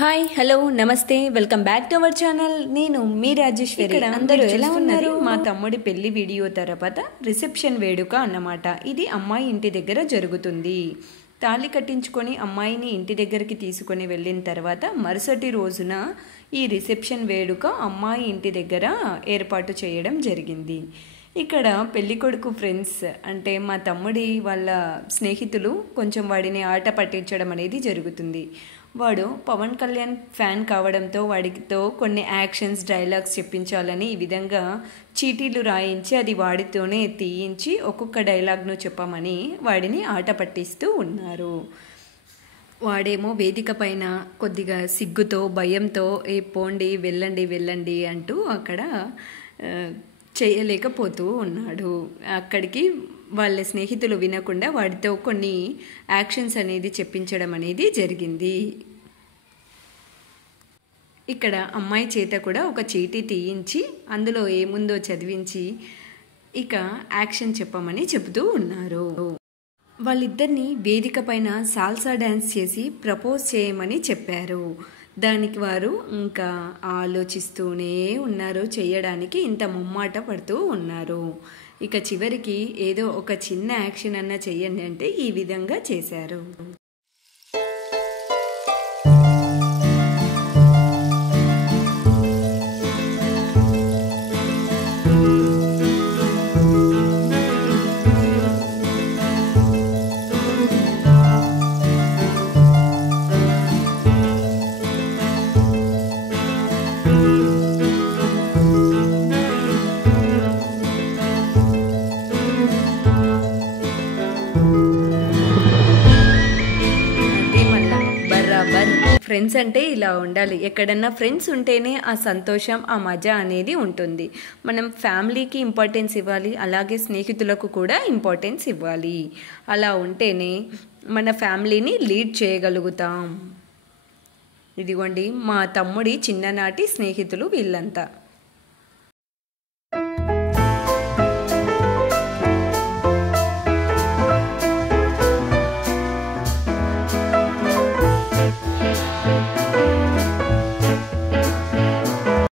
Hi hello నమస్తే welcome back to our channel. నేను మీ రాజేశ్వరి. ఇక్కడ అందరూ ఎలా ఉన్నారు? మా తమ్ముడి పెళ్లి వీడియో తర్వాత రిసెప్షన్ వేడుక అన్నమాట. ఇది అమ్మాయి ఇంటి దగ్గర జరుగుతుంది. తాళి కట్టించుకొని అమ్మాయిని ఇంటి దగ్గరికి తీసుకొని వెళ్ళిన తర్వాత మరుసటి రోజున ఈ రిసెప్షన్ వేడుక అమ్మాయి ఇంటి దగ్గర ఏర్పాటు చేయడం జరిగింది. ఇక్కడ పెళ్ళికొడుకు ఫ్రెండ్స్ అంటే మా తమ్ముడి వాళ్ళ స్నేహితులు కొంచెం వాడిని ఆట పట్టించడం అనేది జరుగుతుంది. వాడు పవన్ కళ్యాణ్ ఫ్యాన్ కావడంతో వాడితో కొన్ని యాక్షన్స్ డైలాగ్స్ చెప్పించాలని ఈ విధంగా చీటీలు రాయించి అది వాడితోనే తీయించి ఒక్కొక్క డైలాగ్ను చెప్పమని వాడిని ఆట పట్టిస్తూ ఉన్నారు. వాడేమో వేదిక పైన కొద్దిగా సిగ్గుతో భయంతో పోండి వెళ్ళండి వెళ్ళండి అంటూ అక్కడ చేయలేకపోతూ ఉన్నాడు. అక్కడికి వాళ్ళ స్నేహితులు వినకుండా వాడితో కొన్ని యాక్షన్స్ అనేది చెప్పించడం అనేది జరిగింది. ఇక్కడ అమ్మాయి చేత కూడా ఒక చీటీ తీయించి అందులో ఏముందో చదివించి ఇక యాక్షన్ చెప్పమని చెబుతూ ఉన్నారు. వాళ్ళిద్దరిని వేదిక పైన సాల్సా డ్యాన్స్ చేసి ప్రపోజ్ చేయమని చెప్పారు. దానికి వారు ఇంకా ఆలోచిస్తూనే ఉన్నారు, చేయడానికి ఇంత ముమ్మాట పడుతూ ఉన్నారు. ఇక చివరికి ఏదో ఒక చిన్న యాక్షన్ అన్నా చెయ్యండి అంటే ఈ విధంగా చేశారు. ఫ్రెండ్స్ అంటే ఇలా ఉండాలి. ఎక్కడన్నా ఫ్రెండ్స్ ఉంటేనే ఆ సంతోషం ఆ మజా అనేది ఉంటుంది. మనం ఫ్యామిలీకి ఇంపార్టెన్స్ ఇవ్వాలి, అలాగే స్నేహితులకు కూడా ఇంపార్టెన్స్ ఇవ్వాలి. అలా ఉంటేనే మన ఫ్యామిలీని లీడ్ చేయగలుగుతాం. ఇదిగోండి మా తమ్ముడి చిన్ననాటి స్నేహితులు వీళ్ళంతా.